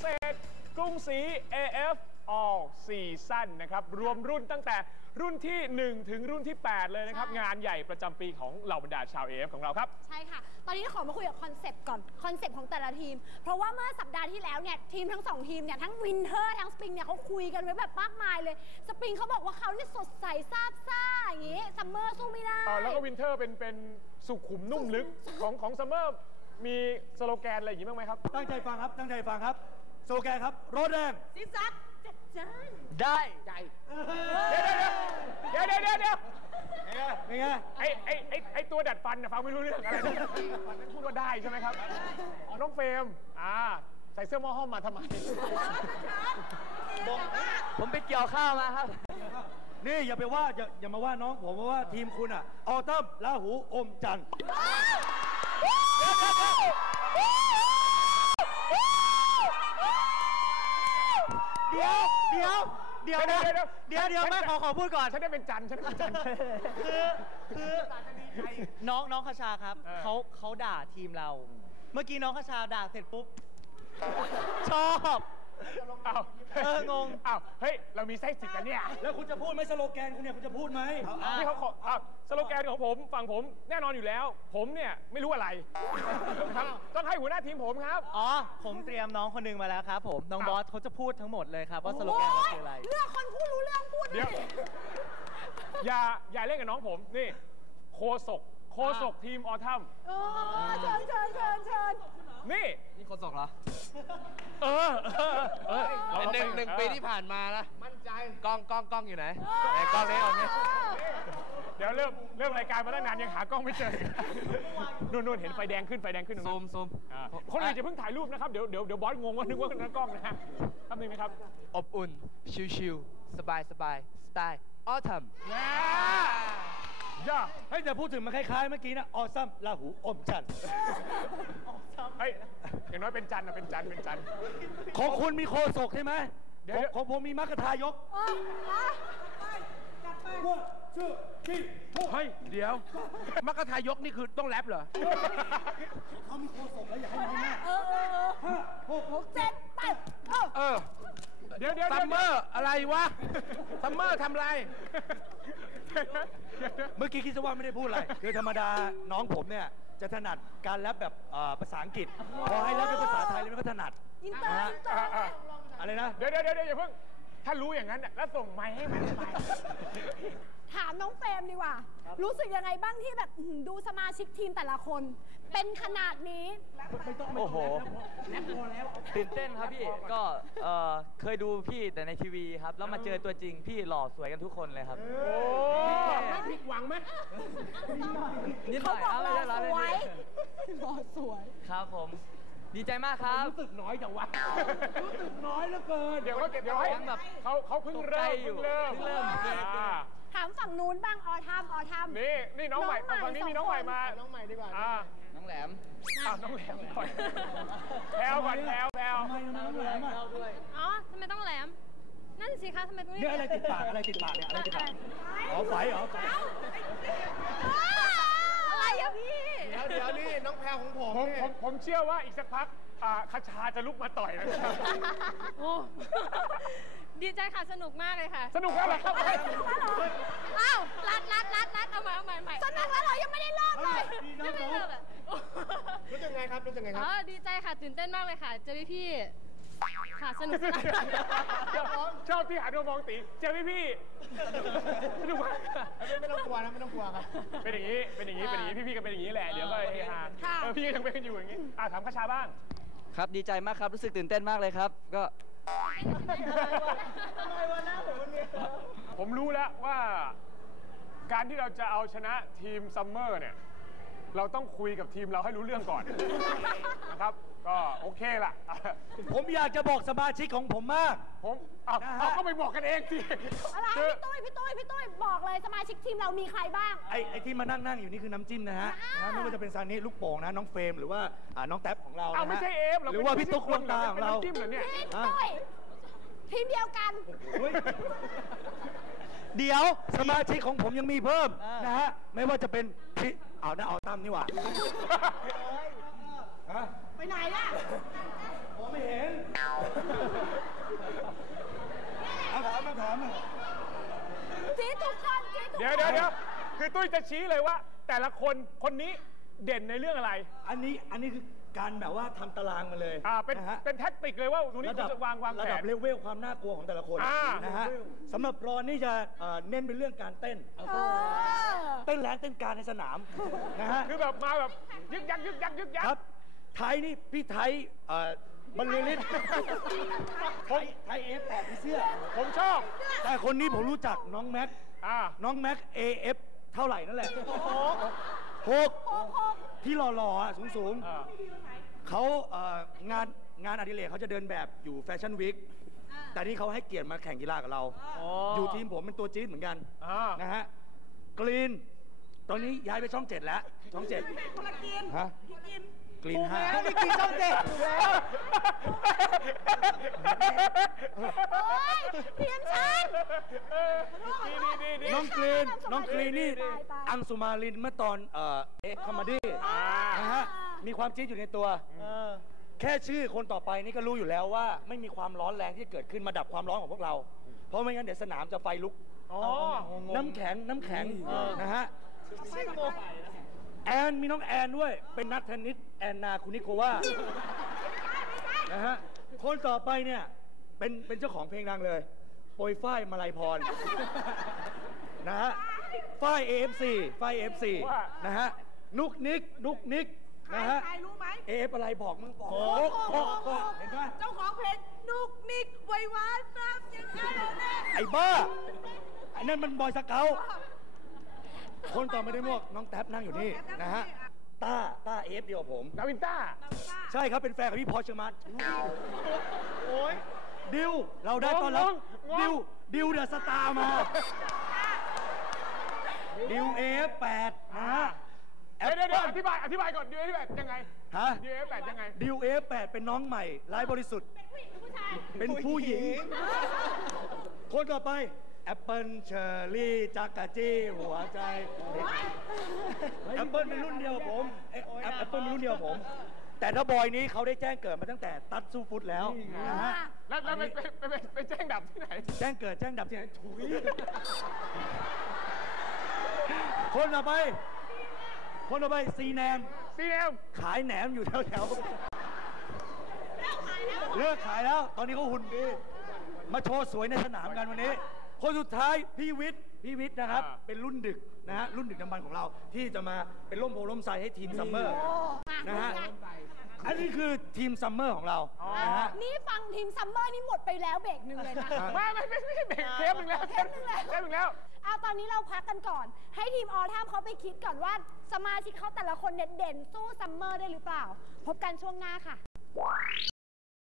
เศษ กรุงศรี AF All 4สั้นนะครับ รวมรุ่นตั้งแต่รุ่นที่ 1 ถึงรุ่นที่ 8 เลยนะครับ ใช่ งานใหญ่ประจำปีของเหล่าบรรดาชาว AF ของเราครับ ใช่ค่ะ ตอนนี้ขอมาคุยกับคอนเซปต์ก่อน คอนเซปต์ของแต่ละทีม เพราะว่าเมื่อสัปดาห์ที่แล้วเนี่ยทีมทั้งสองทีมเนี่ยทั้งวินเทอร์ทั้งสปริงเนี่ยเขาคุยกันไว้แบบมากมายเลย สปริงเขาบอกว่าเขาเนี่ยสดใสซาบซ่าอย่างงี้ ซัมเมอร์สู้ไม่ได้อ่าแล้วก็วินเทอร์เป็นเป็นสุขุมนุ่มลึกของของซัมเมอร์มีสโลแกนอะไรอย่างนี้บ้างไหมครับ ตั้งใจฟังครับ ตั้งใจฟังครับ โซแกนครับรถแรงซิซัดจัดจ้านได้ใจเดี๋ยวเดี๋ยวเดี๋ยวเดี๋ยวเดี๋ยวเป็นไงไอไอไอไอตัวดัดฟันน่ะฟังไม่รู้เรื่องอะไรนะฟันนั้นพูดว่าได้ใช่ไหมครับอ๋อน้องเฟรมอ่าใส่เสื้อหม้อห้อมมาทำไมผมไปเกี่ยวข้าวมาครับ นี่อย่าไปว่าอย่าอย่ามาว่าน้องผมเพราะว่าทีมคุณอะออตัมลาหูอมจันทร์ เดี๋ยว เดี๋ยว เดี๋ยวนะเดี๋ยวเดี๋ยวเดี๋ยวเดี๋ยวแม่ขอขอพูดก่อน ฉันได้เป็นจันทร์ฉันได้เป็นจันทร์คือคือน้องน้องคชาครับเออเขาเขาด่าทีมเรา เมื่อกี้น้องคชาด่าเสร็จปุ๊บ ชอบ อ้าวเอองง อ้าวเฮ้ย เรามีไส้สิทธิ์กันเนี่ยแล้วคุณจะพูดไหมสโลแกนคุณเนี่ยคุณจะพูดไหมอะนี่เขาขออ้าวสโลแกนของผมฝั่งผมแน่นอนอยู่แล้ว ผมเนี่ยไม่รู้อะไรนะครับต้องให้หัวหน้าทีมผมครับ อ๋อ ผมเตรียมน้องคนหนึงมาแล้วครับ ผมน้องครับบอสเขาจะพูดทั้งหมดเลยครับว่าสโลโอ้แกนเรายคืออะไร เลือกคนพูดรู้เรื่องพูดเดี๋ยว อย่าอย่าเล่นกับน้องผมนี่ โคศกโคศกทีมออทัม เออเชิญเชิญเชิญเชิญ นี่ นี่คนส่งเหรอเออเออเออเราหนึ่งหนึ่งปีที่ผ่านมานะมั่นใจกล้องกล้องกล้องอยู่ไหนไหนกล้องนี้กล้องนี้เดี๋ยวเริ่มเริ่มรายการมาตั้งนานยังหากล้องไม่เจอนู่นนู่นเห็นไฟแดงขึ้นไฟแดงขึ้นตรงซูนู้มนซูมอ่าคนอื่นจะเพิ่งถ่ายรูปนะครับเดี๋ยวเดี๋ยวเดี๋ยวบอสงงว่านึกว่านักกล้องนะฮะทำหนึ่งนะครับอบอุ่น ชิลๆสบายสบายสไตล์ออทัม นะ ย่าเฮ้ยแต่พูดถึงมันคล้ายๆเมื่อกี้นะออซัมลาหูอมจันทร์เฮ้ยอย่างน้อยเป็นจันทร์นะเป็นจันทร์เป็นจันทร์ ของคุณมีโคศกใช่ไหมเดี๋ยว ของเดี๋ยวของผมมีมัคคทายกเอออะว่าชื่อที่เฮ้ย เดี๋ยว มักกะทายกนี่คือต้องแรปเหรอ เขามีโคศกแล้วอย่าให้น้อยหน้าเออเออเออห้าหกหกเจ็ดแปดเอ้าเออ เดี๋ยวเดี๋ยวซัเดี๋ยวมเมอร์อะไรวะซัมเมอร์ทำอะไร เมื่อกี้คิดซะว่าไม่ได้พูดอะไร คือธรรมดาน้องผมเนี่ย จะถนัดการแรปแบบเอ่อภาษาอังกฤษ พอให้แรปเป็นภาษาไทยเลยไม่ก็ถนัดอินเตอร์อินเตออ่าร์อ่าอะไรนะ เดี๋ยวเดี๋ยวเดี๋ยวอย่าเพิ่ง ถ้ารู้อย่างนั้นน่ะแล้วส่งไม้ให้มันไปถาม น้องเฟรมดีกว่า รู้สึกยังไงบ้างที่แบบอื้อหือดูสมาชิกทีมแต่ละคน เป็นขนาดนี้โอ้โหตื่นเต้นครับพี่ก็เอ่อเคยดูพี่แต่ในทีวีครับ แล้วมาเจอตัวจริงพี่หล่อสวยกันทุกคนเลยครับโอ้ผิดหวังไหมนิดหเขาน่อยบอกเอารอไม่ได้สวยเล่นรอสวย ครับผม ดีใจมากครับ รู้สึกน้อยจังวะรู้สึกน้อยเหลือเกิน เดี๋ยวเขาเดี๋ยวให้ยังแบบเขาเขาเพิ่งตกใจเริ่มอยู่เพิ่งเริ่มเพิ่งเริ่ม อ่าถาม ฝั่งนู้นบ้างออทามออทาม นี่นี่น้องใหม่น้องใหม่ฝั่งนี้มีสองน้องใหม่คนมาน้องใหม่ดีกว่าอ่าน้องแหลมอ่าน้องแหลมก่อนแพลวก่อนแพลวแพลวทำไมทำไมต้องแหลมอะอ๋อทำไมต้องแหลม นั่นสิคะทำไมต้องเนี่ยอะไรติดปากอะไรติดปากเนี่ยอะไรติดปากอ๋อไฟเหรอไฟอะไรอะพี่เดี๋ยวเดี๋ยวนี่น้องแพรของผมผมนี่ผมผมเชื่อว่าอีกสักพักอ่าคชาจะลุกมาต่อยนะครับโอ้ ดีใจค่ะ สนุกมากเลยค่ะ สนุกแล้วเหรอครับอ้าวรัดรัดรัดรัดเอาใหม่เอาใหม่ใหม่สนุกแล้วเหรอยังไม่ได้เลิกเลยยังไม่เลิกอะรู้สึกไงครับรู้สึกไงคอ๋รับอดีใจค่ะตื่นเต้นมากเลยค่ะ เจอพี่พี่ๆค่ะสนุกสนานชอบที่หันมามองตีเจอพี่พี่สนุกมากไม่ต้องกลัวนะไม่ต้องกลัวครับเป็นอย่างนี้เป็นอย่างนี้เป็นอย่างนี้พี่พี่ก็เป็นอย่างนี้แหละเดี๋ยวก็เฮฮาค่ะเออพี่ก็ยังเป็นอยู่อย่างนี้อ่าถามคชาบ้าง ครับดีใจมากครับรู้สึกตื่นเต้นมากเลยครับ ก็ ผมรู้แล้วว่า การที่เราจะเอาชนะทีมซัมเมอร์เนี่ย เราต้องคุยกับทีมเราให้รู้เรื่องก่อน นะครับ ก็โอเคล่ะ ผมอยากจะบอกสมาชิกของผมมาก ผมเอานะฮะ เอาก็ไปบอกกันเองสิอะไรคือ พี่ตุ้ยพี่ตุ้ยพี่ตุ้ยบอกเลยสมาชิกทีมเรามีใครบ้าง ไอ้ไอ้ที่มานั่งนั่งอยู่นี่คือน้ำจิ้มนะฮะอ่านะไม่ว่าจะเป็นซานิลูกโป่งนะน้องเฟรมหรือว่าอ่าน้องแท็บของเราเอานะไม่ฮะใช่เอฟหรือว่าพี่ตุ๊กดวงตาของเราป็นน้ำจิ้มเหรอเนี่ย พี่ตุ้ยทีมเดียวกัน เฮ้ยเดี๋ยวสมาชิกของผมยังมีเพิ่มอ่านนะฮะ ไม่ว่าจะเป็นพี่ เอาได้เอาตั้มนี่หว่าไปไหนล่ะผมไม่เห็นมาถามมาถามมาชี้ทุกคนชี้ทุกคนเดี๋ยวเดี๋ยวเดี๋ยวคือตุ้ยจะชี้เลยว่า แต่ละคนคนนี้เด่นในเรื่องอะไร อันนี้อันนี้คือ การแบบว่าทำตารางมาเลยอ่าเป็นนะฮะเป็นแท็กติกเลยว่าตรงนี้คุณจะวางวางระแผดับน เลเวลความน่ากลัวของแต่ละคนอ่า นะฮะสำหรับรอนนี่จะเอ่อเน้นเป็นเรื่องการเต้นเออเต้นแรงเต้นการในสนามนะฮะ คือแบบมาแบบยึกยักยึกยักยึกยักครับไทยนี่พี่ไทยเอ่อบรรลือฤทธิ์ไทยไทยเอฟแปดพี่เสื้อ ผมชอบแต่คนนี้ผมรู้จักน้องแม็ก อ่าน้องแม็ก AF เท่าไหร่นั่นแหละหก ที่หล่อๆอะสูงอ่า ๆเขาเอ่องานงานอดิเรกเขาจะเดินแบบอยู่แฟชั่นวีคแต่นี่เขาให้เกียรติมาแข่งกีฬากับเรา อยู่ทีมผมเป็นตัวจี๊ดเหมือนกันอ่านะฮะกรีน ตอนนี้ย้ายไปช่องเจ็ดแล้วช่องเจ็ดฮะก รีนห้าโอ๊ยทีมฉันดีดีดีดีน้องกรีนน้องกรีนนี่ตายตาย อังสุมาลินเมื่อตอนเอ่อเอ็กคอมดี้นะฮะมีความจี๊ดอยู่ในตัว แค่ชื่อคนต่อไปนี่ก็รู้อยู่แล้วว่า ไม่มีความร้อนแรงที่จะเกิดขึ้นมาดับความร้อนของพวกเรา เพราะไม่งั้นเดี๋ยวสนามจะไฟลุก อ๋อน้ำแข็งน้ำแข็งนะฮะ แอนมีน้องแอนด้วย เป็นนักเทนนิสแอนนาคุนิโควานะฮะคนต่อไปเนี่ยเป็นเป็นเจ้าของเพลงดังเลยโปรยฝ้ายมาลัยพร นะฮะฝ้าย AFC ฝ้าย AFC ว่านะฮะนุกนิกนุกนิกนะฮะใครรู้ไหม AF อะไรบอกมึงบอกโอ้โอ้โหโอ้โอ้เห็นไหมเจ้าของเพลงนุกนิกไวยวานซ้ำยังไงเราแน่ไอ้บ้าไอ้นั่นมันบอยสเกล คนต่อมาด้วยหมวกน้องแท็บนั่งอยู่นี่นะฮะต้าต้าเอฟเดียวกับผมนาวินต้า ใช่ครับเป็นแฟนกับพี่พอชมัสโอ้ย ดิวเราได้ต้อนรับงงงง ดิวดิวเดอะสตาร์มา ดิวเอฟแปดนะฮะแอปเดี๋ยวเดี๋ยวเปิ้เดี๋ยวอลธิบาย อธิบายก่อน ดีอธิบายยังไง ฮะดีเอฟแปดยังไง ดิวเอฟแปดเป็นน้องใหม่ไร้บริสุทธิ์ เป็นผู้หญิง คนต่อไป แอปเปิลเชอร์รี่จักรจี้หัวใจแอปเปิลเป็นรุ่นเดียวกับผมเอ๊ะแอปแอปเปิลเป็นรุ่นเดียวกับผม แต่ถ้าบอยนี้เขาได้แจ้งเกิดมาตั้งแต่ตัดสู้ฟุตแล้วนะฮะแล้วแล้วไปไปไปไปไปแจ้งดับที่ไหน แจ้งเกิดแจ้งดับที่ไหนถุยคนต่อไป คนต่อไปซีแนมซีเอ็มขายแหนมอยู่แถวแถวๆเลิกขายแล้ว ตอนนี้เขาหุ่นดี มาโชว์สวยในสนามกันวันนี้ คนสุดท้ายพี่วิทย์พี่วิทย์นะครับเป็นรุ่นดึกนะฮะรุ่นดึกดำบรรพ์ของเราที่จะมาเป็นร่มโพล่มไทรให้ทีมซัมเมอร์นะฮะอันนี้คือทีมซัมเมอร์ของเรานะฮะ นี่ฟังทีมซัมเมอร์นี่หมดไปแล้วเบรกหนึ่งเลยนะ ไม่ไม่ไม่ไม่เบรกเทปหนึ่งแล้วเทปหนึ่งแล้ว เทปหนึ่งแล้ว เอาตอนนี้เราพักกันก่อน ให้ทีมออทามเขาไปคิดก่อนว่า สมาชิกเขาแต่ละคนเนี่ยเด่นสู้ซัมเมอร์ได้หรือเปล่า พบกันช่วงหน้าค่ะ